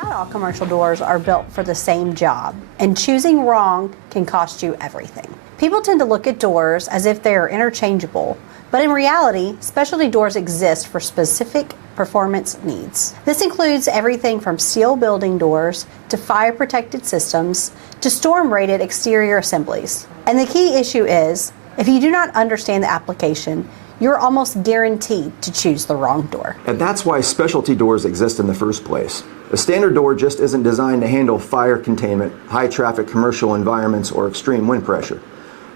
Not all commercial doors are built for the same job, and choosing wrong can cost you everything. People tend to look at doors as if they are interchangeable, but in reality, specialty doors exist for specific performance needs. This includes everything from steel building doors to fire-protected systems to storm-rated exterior assemblies. And the key issue is, if you do not understand the application, you're almost guaranteed to choose the wrong door. And that's why specialty doors exist in the first place. A standard door just isn't designed to handle fire containment, high-traffic commercial environments, or extreme wind pressure.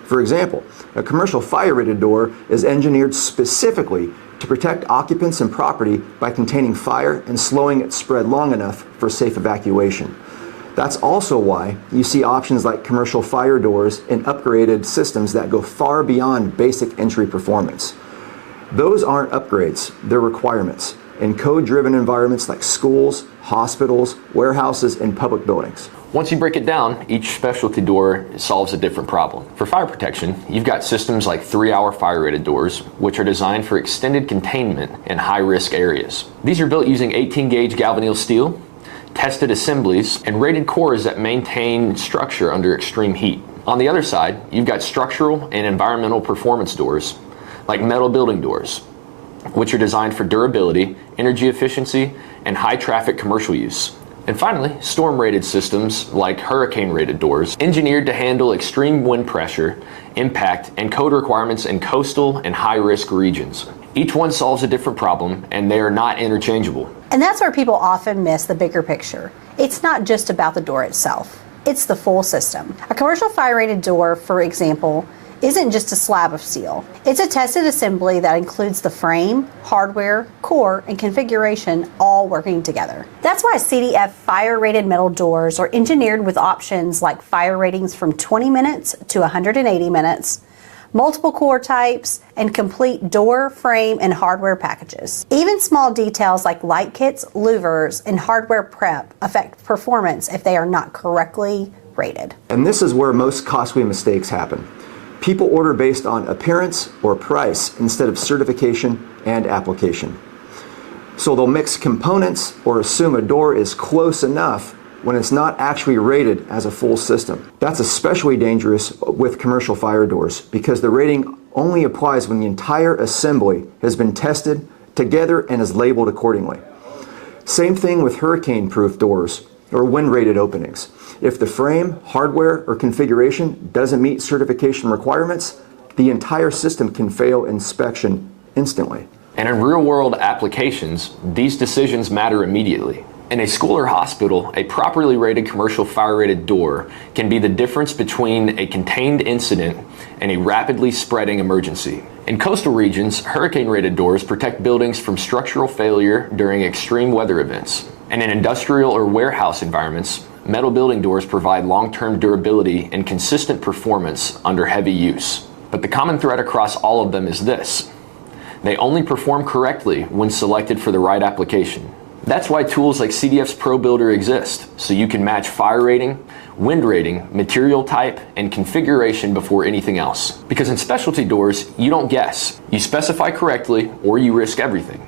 For example, a commercial fire-rated door is engineered specifically to protect occupants and property by containing fire and slowing its spread long enough for safe evacuation. That's also why you see options like commercial fire doors and upgraded systems that go far beyond basic entry performance. Those aren't upgrades, they're requirements in code-driven environments like schools, hospitals, warehouses, and public buildings. Once you break it down, each specialty door solves a different problem. For fire protection, you've got systems like 3-hour fire-rated doors, which are designed for extended containment in high-risk areas. These are built using 18-gauge galvanneal steel, tested assemblies, and rated cores that maintain structure under extreme heat. On the other side, you've got structural and environmental performance doors, like metal building doors, which are designed for durability, energy efficiency, and high-traffic commercial use. And finally, storm-rated systems like hurricane-rated doors, engineered to handle extreme wind pressure, impact, and code requirements in coastal and high-risk regions. Each one solves a different problem, and they are not interchangeable. And that's where people often miss the bigger picture. It's not just about the door itself. It's the full system. A commercial fire-rated door, for example, isn't just a slab of steel. It's a tested assembly that includes the frame, hardware, core, and configuration all working together. That's why CDF fire-rated metal doors are engineered with options like fire ratings from 20 minutes to 180 minutes, multiple core types, and complete door, frame, and hardware packages. Even small details like light kits, louvers, and hardware prep affect performance if they are not correctly rated. And this is where most costly mistakes happen. People order based on appearance or price instead of certification and application. So they'll mix components or assume a door is close enough when it's not actually rated as a full system. That's especially dangerous with commercial fire doors because the rating only applies when the entire assembly has been tested together and is labeled accordingly. Same thing with hurricane-proof doors or wind-rated openings. If the frame, hardware, or configuration doesn't meet certification requirements, the entire system can fail inspection instantly. And in real-world applications, these decisions matter immediately. In a school or hospital, a properly rated commercial fire-rated door can be the difference between a contained incident and a rapidly spreading emergency. In coastal regions, hurricane-rated doors protect buildings from structural failure during extreme weather events. And in industrial or warehouse environments, metal building doors provide long-term durability and consistent performance under heavy use. But the common thread across all of them is this: they only perform correctly when selected for the right application. That's why tools like CDF's Pro Builder exist, so you can match fire rating, wind rating, material type, and configuration before anything else. Because in specialty doors, you don't guess. You specify correctly or you risk everything.